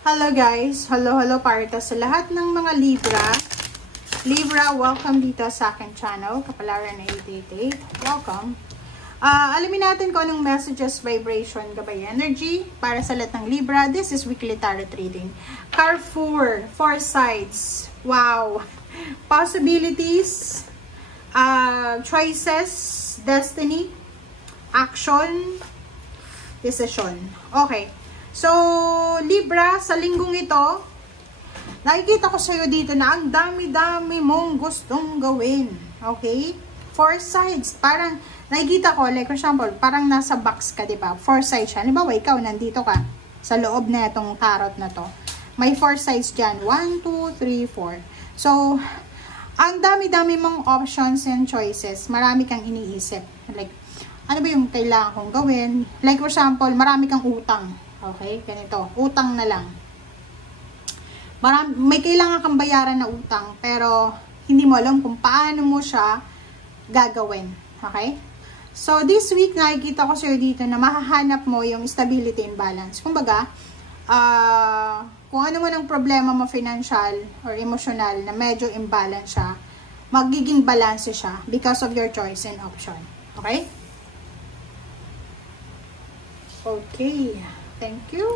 Hello guys! Hello para sa lahat ng mga Libra. Libra, welcome dito sa aking channel, Kapalaran 888. Welcome. Alamin natin kung anong messages, vibration, gabay energy para sa lahat ng Libra. This is weekly tarot reading. Card 4 sides. Wow! Possibilities, choices, destiny, action, decision. Okay. So, Libra, sa linggong ito, nakikita ko sa'yo dito na ang dami-dami mong gustong gawin. Okay? 4 sides. Parang, nakikita ko, like for example, parang nasa box ka, diba? 4 sides siya. Halimbawa, ikaw, nandito ka sa loob na itong tarot na to. May 4 sides dyan. 1, 2, 3, 4. So, ang dami-dami mong options and choices. Marami kang iniisip. Like, ano ba yung kailangan kong gawin? Like for example, marami kang utang. Okay, ganito. Utang na lang. May kailangan kang bayaran na utang, pero hindi mo alam kung paano mo siya gagawin. Okay? So, this week, nakikita ko sa'yo dito na mahahanap mo yung stability and balance. Kumbaga, kung ano man ang problema mo, financial or emotional, na medyo imbalance siya, magiging balance siya because of your choice and option. Okay? Okay. Thank you.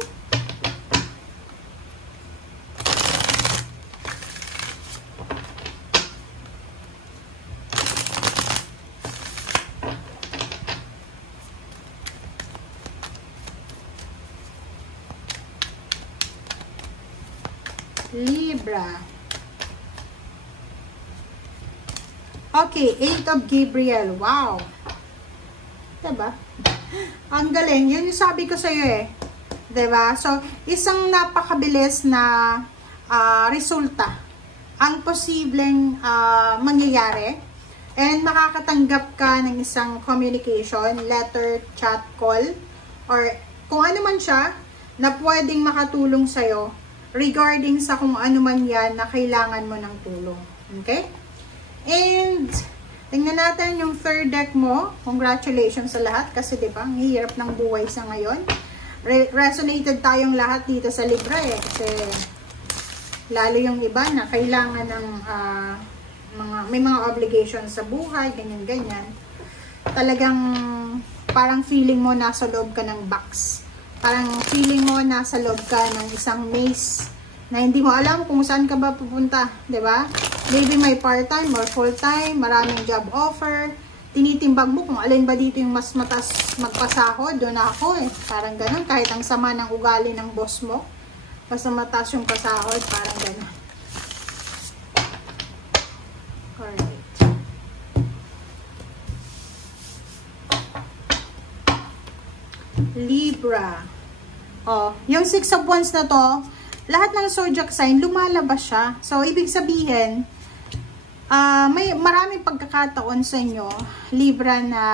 Libra. Okay, 8 of Gabriel. Wow. Diba? Ang galing. Yun yung sabi ko sa'yo eh. Diba? So, isang napakabilis na resulta ang posibleng mangyayari, and makakatanggap ka ng isang communication, letter, chat, call, or kung ano man siya na pwedeng makatulong sa'yo regarding sa kung ano man yan na kailangan mo ng tulong. Okay? And tingnan natin yung third deck mo. Congratulations sa lahat kasi diba, ang hirap ng buhay sa ngayon. Resonated tayong lahat dito sa Libra eh, kasi lalo yung iba na kailangan ng may mga obligations sa buhay, ganyan-ganyan. Talagang parang feeling mo nasa loob ka ng box. Parang feeling mo nasa loob ka ng isang maze na hindi mo alam kung saan ka ba pupunta, 'di ba? Maybe may part-time or full-time, maraming job offer. Tinitimbag mo kung alin ba dito yung mas matas magpasahod, doon ako eh. Parang ganun, kahit ang sama ng ugali ng boss mo, basta mataas yung pasahod, parang ganun. Alright. Libra. Oh, yung 6 of Wands na to, lahat ng zodiac sign, lumalabas siya. So, ibig sabihin, may maraming pagkakataon sa inyo, Libra, na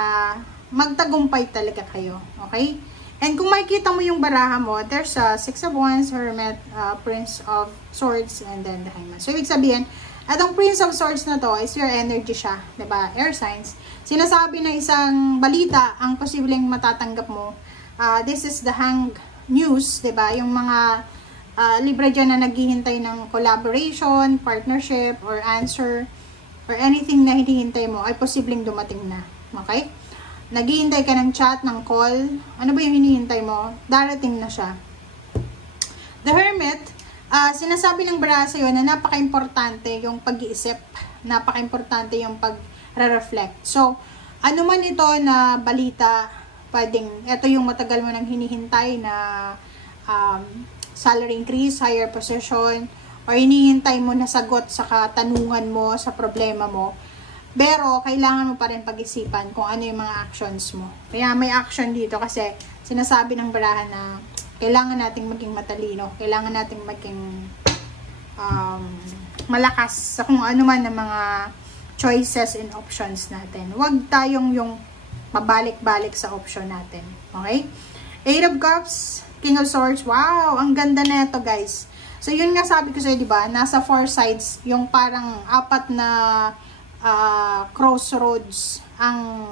magtagumpay talaga kayo. Okay? And kung makikita mo yung baraha mo, there's a 6 of Wands, Hermit, Prince of Swords, and then the Hangman. So, ibig sabihin, atong Prince of Swords na to is your energy siya. Diba? Air signs. Sinasabi na isang balita ang posibleng matatanggap mo. This is the Hang News. Diba? Yung mga Libra dyan na naghihintay ng collaboration, partnership, or answer, or anything na hinihintay mo ay posibleng dumating na. Okay? Naghihintay ka ng chat, ng call. Ano ba yung hinihintay mo? Darating na siya. The Hermit, sinasabi ng baraha sa'yo na napaka-importante yung pag-iisip. Napaka-importante yung pag-reflect. So, ano man ito na balita, pwedeng, ito yung matagal mo nang hinihintay na salary increase, higher position, o hinihintay mo na sagot sa katanungan mo, sa problema mo. Pero, kailangan mo pa rin pag-isipan kung ano yung mga actions mo. Kaya may action dito kasi sinasabi ng baraha na kailangan nating maging matalino. Kailangan nating maging malakas sa kung ano man ng mga choices and options natin. Huwag tayong yung pabalik-balik sa option natin. Okay? 8 of Cups, King of Swords. Wow! Ang ganda na ito, guys. So, yun nga sabi ko sa'yo, diba? Nasa 4 sides, yung parang 4 na crossroads ang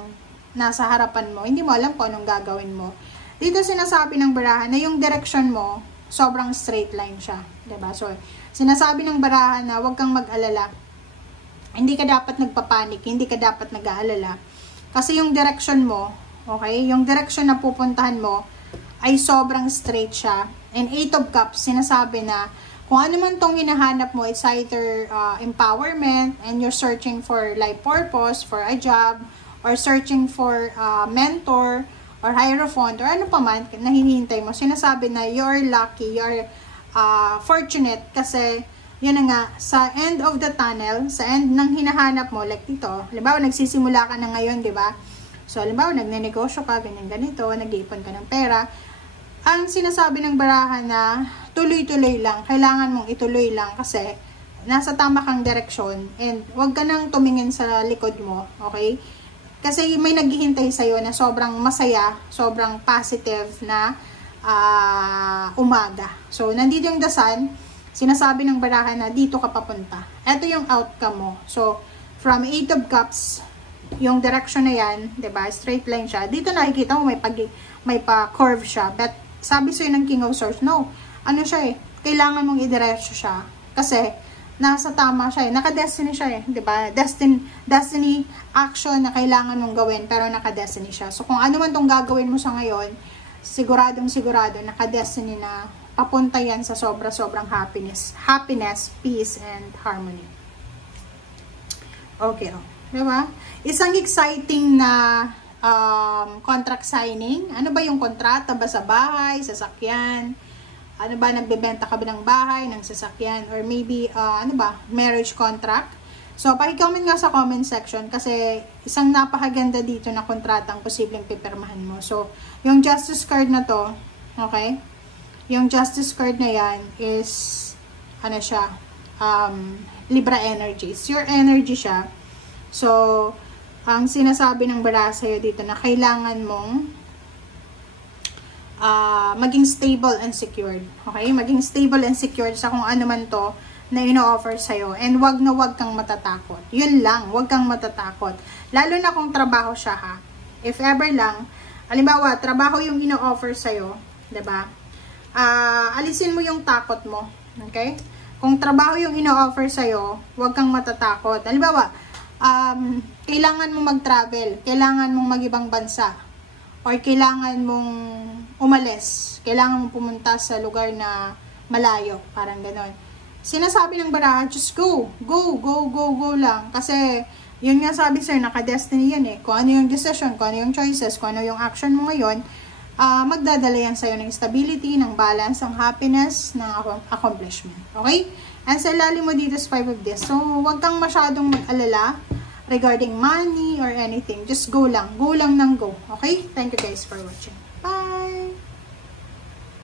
nasa harapan mo. Hindi mo alam kung anong gagawin mo. Dito sinasabi ng baraha na yung direction mo sobrang straight line siya. Diba? So, sinasabi ng barahan na huwag kang mag-alala. Hindi ka dapat nagpapanik, hindi ka dapat nag-aalala. Kasi yung direction mo, okay, yung direction na pupuntahan mo, ay sobrang straight siya. And 8 of Cups, sinasabi na, kung ano man tong hinahanap mo, it's either empowerment, and you're searching for life purpose, for a job, or searching for mentor, or hierophant, or ano pa man na hinihintay mo, sinasabi na you're lucky, you're fortunate, kasi yun na nga, sa end of the tunnel, sa end ng hinahanap mo, like dito, halimbawa, nagsisimula ka na ngayon, di ba? So, halimbawa, nagnenegosyo ka, ganyan-ganito, nag-iipon ka ng pera, ang sinasabi ng barahan na tuloy-tuloy lang, kailangan mong ituloy lang, kasi nasa tama kang direksyon, and wag ka nang tumingin sa likod mo, okay? Kasi may naghihintay sa'yo na sobrang masaya, sobrang positive na umaga. So, nandito yung the sun, sinasabi ng barahan na dito ka papunta. Ito yung outcome mo. So, from 8 of Cups, yung direction na yan, diba, straight line siya. Dito nakikita mo may pa-curve siya. But, sabi sa'yo ng King of Swords, no, ano siya kailangan mong idiretso siya. Kasi, nasa tama siya naka-destiny siya diba? Destiny action na kailangan mong gawin, pero naka-destiny siya. So, kung ano man tong gagawin mo sa ngayon, sigurado, naka-destiny na papunta yan sa sobrang happiness, peace, and harmony. Okay, diba? Isang exciting na contract signing. Ano ba yung kontrata ba sa bahay, sasakyan? Ano ba, nagbebenta ka ba ng bahay, ng sasakyan, or maybe, marriage contract? So, paki-comment nga sa comment section kasi isang napakaganda dito na kontratang posibleng pipirmahan mo. So, yung justice card na to, okay? Yung justice card na yan is, Libra energy. It's your energy siya. So, ang sinasabi ng baraha sa'yo dito na kailangan mong maging stable and secured. Okay? Maging stable and secured sa kung ano man to na ino-offer sa'yo. And wag kang matatakot. Yun lang, wag kang matatakot. Lalo na kung trabaho siya, ha? If ever lang, halimbawa, trabaho yung ino-offer sa'yo, diba? Alisin mo yung takot mo. Okay? Kung trabaho yung ino-offer sa'yo, wag kang matatakot. Halimbawa, kailangan mong mag-travel, kailangan mong mag-ibang bansa, or kailangan mong umalis, kailangan mong pumunta sa lugar na malayo, parang ganon. Sinasabi ng baraha, just go lang. Kasi, yun nga sabi sir, naka-destiny yan Kung ano yung decision, kung ano yung choices, kung ano yung action mo ngayon, magdadala yan sa'yo ng stability, ng balance, ng happiness, ng accomplishment. Okay? And sa ilalim mo dito is 5 of this. So, huwag kang masyadong mag-alala regarding money or anything. Just go lang. Go lang ng go. Okay? Thank you guys for watching. Bye!